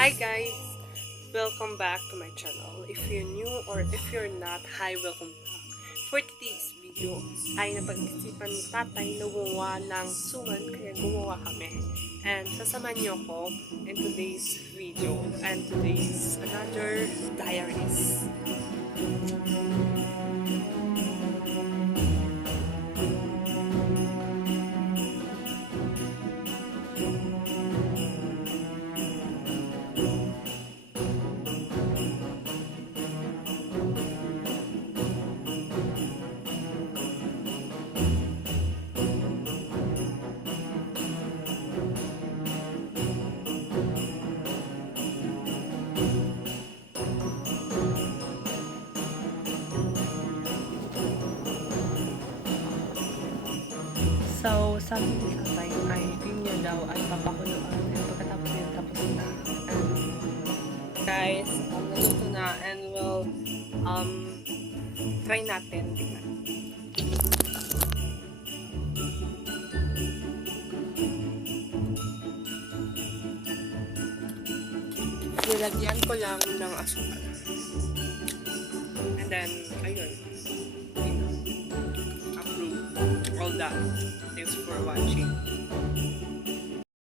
Hi guys! Welcome back to my channel. If you're new or if you're not, hi, welcome back. For today's video ay napag-isipan ni tatay na gumawa ng suman kaya gumawa kami. And sasamahan niyo ako in today's video and today's another diaries. So, sabi ni tatay ay yun niya daw ay papakuluan. And pagkatapos yun, tapos na. And guys, naluto na and we'll try natin. Tingnan. Nilagyan ko lang ng asukal. And then, ayun. Approve. All done. Thanks for watching.